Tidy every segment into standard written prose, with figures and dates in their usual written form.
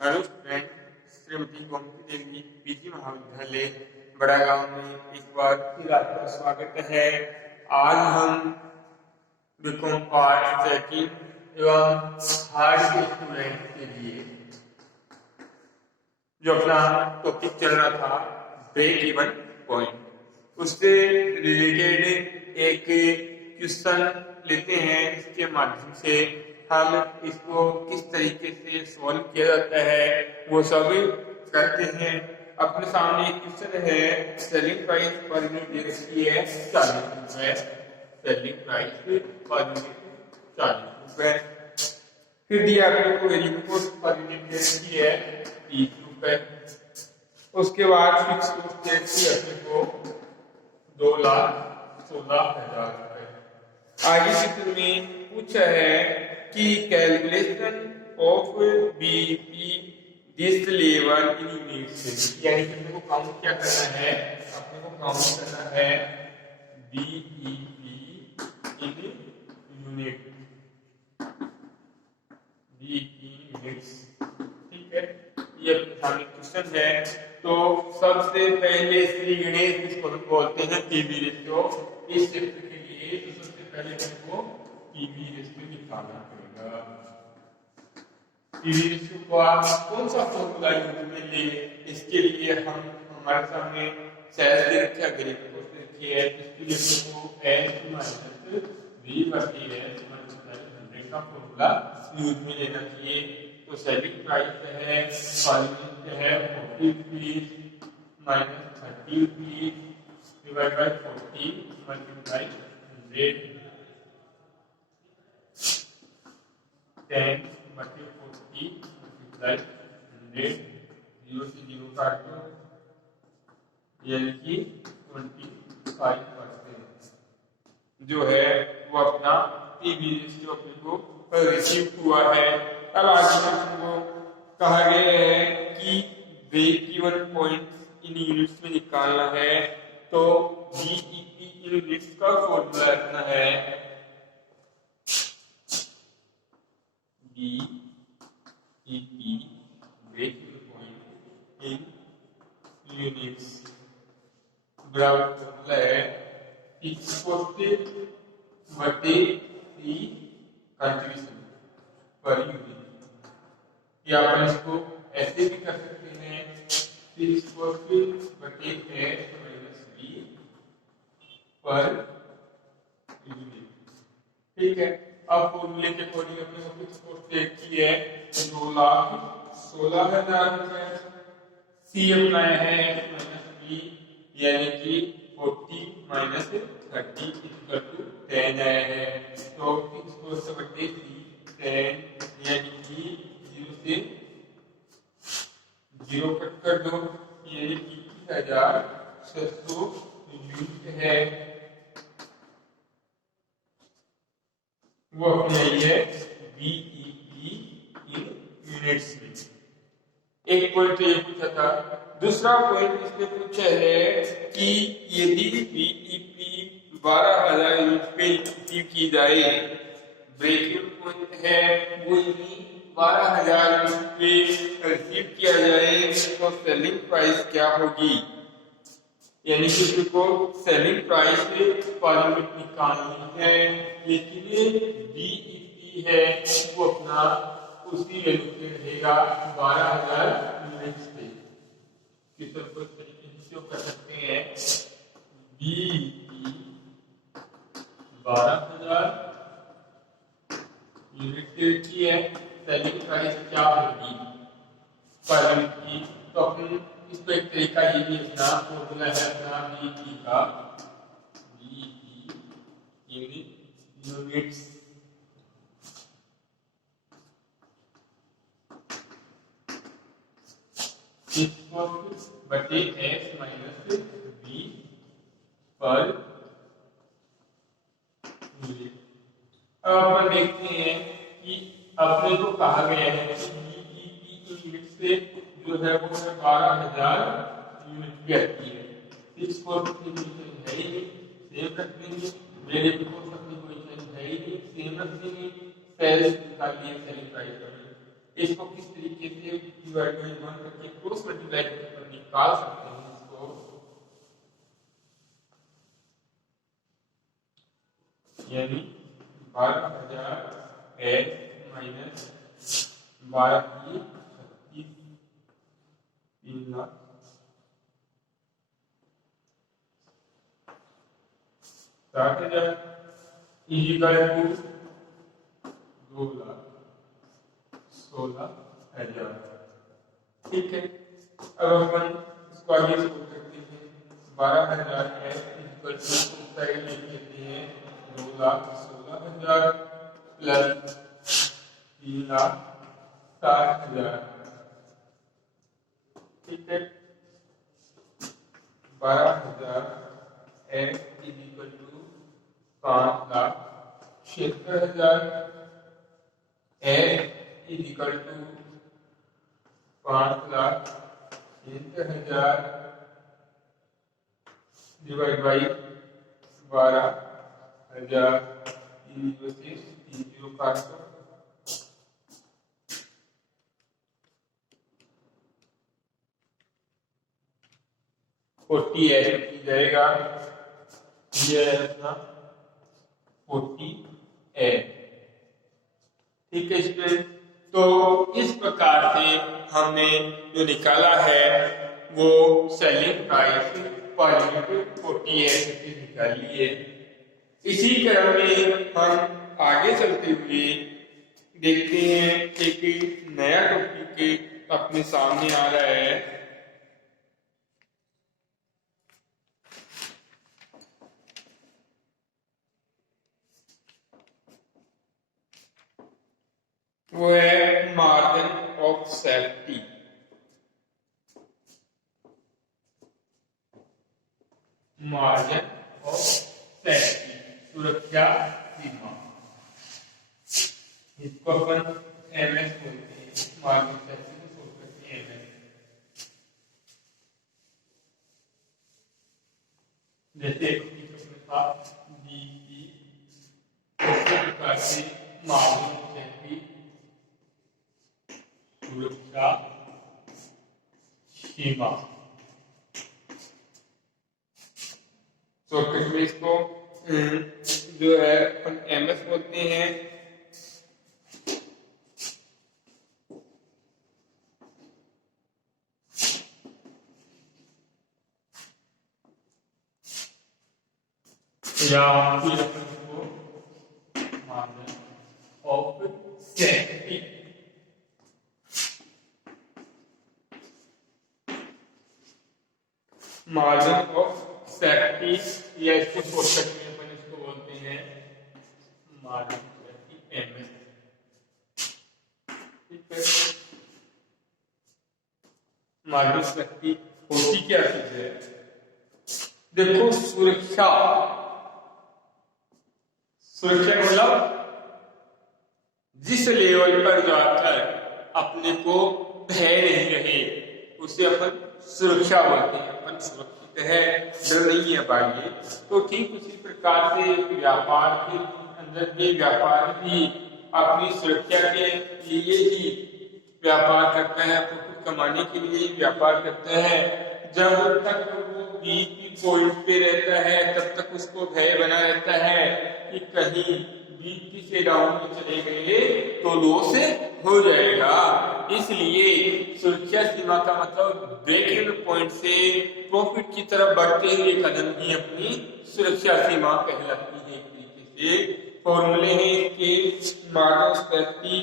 Hello student, Shrimati Gomti देवी PG महाविद्यालय बड़ा गांव में एक बार फिर आपका स्वागत है। आज हम बीकॉम पार्ट सेकंड एवं हार्ड के स्टूडेंट के लिए जो अपना टॉपिक चल रहा था ब्रेक इवन पॉइंट, उससे रिलेटेड एक क्वेश्चन लेते हैं। इसके माध्यम से हम इसको किस तरीके से सॉल्व किया जाता है वो सब करते हैं। अपने सामने एक क्वेश्चन है, सेलिंग प्राइस पर यूनिट दे रखी है 40 रुपए। सेलिंग प्राइस पर यूनिट 40 रुपए। फिर दिया आपने को वेरिएबल कॉस्ट पर यूनिट दे रखी है 30 रुपए। उसके बाद फिक्स कॉस्ट दे रखी है अपने को 2,16,000 रुपए। आगे चित्र में पूछा है कि calculation of BEP this level in units, यानी कि अपने को काउंट क्या करना है, अपने को काउंट करना है BEP in unit, BEP units. ठीक है, ये अपने सामने क्वेश्चन है। तो सबसे पहले श्री गणेश जिसको हम बोलते हैं पीवी रेशियो, इस चैप्टर के लिए तो सबसे पहले हमको पीवी रेशियो निकालना पड़ेगा। पीवी रेशियो का कौन सा फॉर्मूला यूज में ले, इसके लिए हम हमारे सामने सेल्स दे रखा है, गरीब को देखिए है, इसके लिए हमको S माइनस V बटी S मल्टीप्लाई 100 का फॉर्मूला यूज में लेना चाहिए। तो सेलिंग प्राइस है, कॉस्ट है 40 rupees minus 30 rupees divide by 40 multiply 100 10 बटे 40 मल्टीप्लाई 100, 0 से 0 काट दो, यानी कि 25% जो है वो अपना पीवी रेशियो अपने को रिसीव हुआ है। अब आगे हमको कहा गया है कि break even point in units में निकालना है। तो बीईपी इन यूनिट्स का फॉर्मूला रखना है BEP break even point in units बराबर फॉर्मूला है फिक्स कॉस्ट बटे सी कंट्रीब्यूशन पर यूनिट, या अपन इसको ऐसे भी कर सकते हैं फिक्स कॉस्ट बटे S minus V per unit. ठीक है, अब फॉर्मूले के अकॉर्डिंग अपने को फिक्स कॉस्ट देखी है 2,16,000 रुपए। C अपना है S माइनस V, यानी कि 40 माइनस 30 इक्वल टू 10 आया है। तो फिक्स कॉस्ट बटे C 10, यानी कि 0 से 0 कट कर दो, यानी कि 21,600 यूनिट है। वो अपने आई है बीईपी इन यूनिट्स में। एक पॉइंट तो ये पूछा था। दूसरा पॉइंट इसमें पूछा है कि यदि बीईपी 12,000 यूनिट पे रिसीव की जाए, ब्रेक इवन पॉइंट है वो यदि 12,000 यूनिट पे रिसीव किया जाए तो सेलिंग प्राइस क्या होगी, यानी कि को सेलिंग प्राइस पर यूनिट निकालनी है। लेकिन बीईपी है वो अपना उसी वैल्यू पे रहेगा 12,000 यूनिट्स पे। किसी को इस तरीके से कर सकते हैं बीईपी 12,000 यूनिट की है, सेलिंग प्राइस क्या होगी पर यूनिट की। तो अपन इसको एक तरीका ये भी अपना फॉर्मूला है अपना बीईपी का, बीईपी यूनिट्स बटे S minus V per unit. अब अपन देखते हैं कि अपने को कहा गया है कि बीईपी यूनिट से जो है वो 12,000 यूनिट की आती है। फिक्स कॉस्ट की कोई है ही नहीं, सेम रख देंगे। वेरिएबल कॉस्ट की कोई है ही नहीं, सेम रख देंगे। सेल्स निकालिए, सेलिंग प्राइस इसको किस तरीके से डिवाइड बाई 1 करके क्रॉस मल्टीप्लाई करके निकाल सकते हैं इसको, यानी 12,000 माइनस 12 की 3 लाख 60,000 इक्वल टू 2,16,000। ठीक है, अब अपन इसको आगे सोल्व करते हैं। 12,000 है इक्वल टू साइड लिख लेते हैं 2,16,000 प्लस 3,60,000। ठीक है, 12,000 है इक्वल टू 5,76,000 है इक्वल टू 5,76,000 डिवाइड बाई 12,000 से 3 काट दो, 40 ऐड की जाएगा, ये है अपना 48। ठीक है स्टूडेंट, तो इस प्रकार से हमने जो निकाला है वो selling price per unit 48 rupees निकाली है। इसी क्रम में हम आगे चलते हुए देखते हैं एक नया टॉपिक अपने सामने आ रहा है। वो है margin of safety. Margin of safety, सुरक्षा सीमा, इसको अपन एमएस बोलते हैं। मार्जिन सेफ्टी को सोल्व करते हैं एमएस। जैसे अपने पास बीपी इस प्रकार से मार्जिन सेफ्टी सुरक्षा सीमा, शॉर्टकट में इसको जो है अपन एमएस बोलते हैं। या फिर अपन इसको margin of safety, margin of safety, या इसको शॉर्टकट में अपन इसको बोलते हैं मार्जिन सेफ्टी एमएस। ठीक है, मार्जिन सेफ्टी होती क्या चीज है? देखो, सुरक्षा, सुरक्षा मतलब जिस लेवल पर जाकर अपने को भय नहीं रहे उसे अपन सुरक्षा बोलते हैं। अपन सुरक्षित है, डर नहीं है बाहर। तो ठीक उसी प्रकार से व्यापार के अंदर भी व्यापार भी अपनी सुरक्षा के लिए ही व्यापार करता है, प्रॉफिट कमाने के लिए ही व्यापार करता है। जब तक वो बीपी पॉइंट पे रहता है तब तक उसको भय बना रहता है कि कहीं बीपी से डाउन में चले गए तो लॉस हो जाएगा। इसलिए सुरक्षा सीमा का मतलब ब्रेक इवन पॉइंट से प्रॉफिट की तरफ बढ़ते हुए कदम ही अपनी सुरक्षा सीमा कहलाती है। एक तरीके से फॉर्मूले हैं इसके, मार्जिन सेफ्टी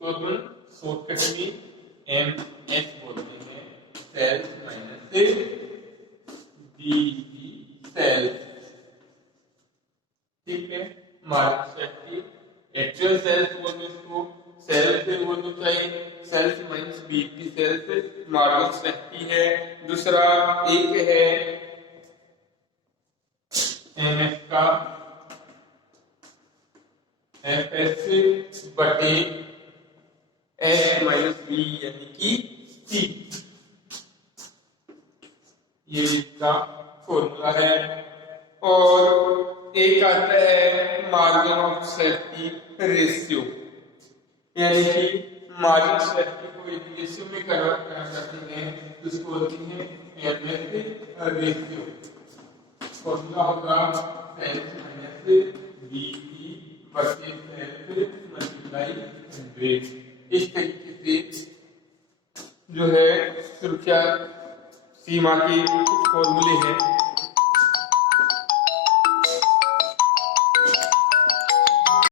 तो अपन शॉर्टकट में एमएस बोलते हैं, सेल्स माइनस बीपी सेल्स। ठीक है, मार्जिन सेफ्टी एक्चुअल सेल्स बोलते हैं इसको, सेल्स से बोलना चाहिए, sales minus BP sales margin safety है। दूसरा एक है एमएफ का एफएस बटे एस माइनस बी यानी कि सी, ये इसका फॉर्मूला है। और एक आता है मार्जिन ऑफ सेफ्टी रेशियो, यानी कि मार्जिन ऑफ सेफ्टी को एक रेशियो में कन्वर्ट करना चाहते हैं तो उसको बोलते हैं एमएस रेशियो। फॉर्मूला होगा S minus BE versus F multiply 100। इस तरीके से जो है सुरक्षा सीमा के कुछ फॉर्मूले हैं